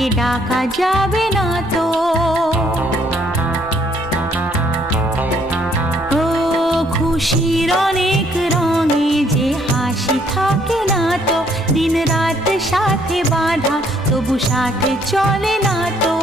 তাকে ডাকা যাবে না তো। ও খুশির অনেক রঙে যে হাসি থাকে না তো, দিন রাত সাথে বাঁধা তবু সাথে চলে না তো।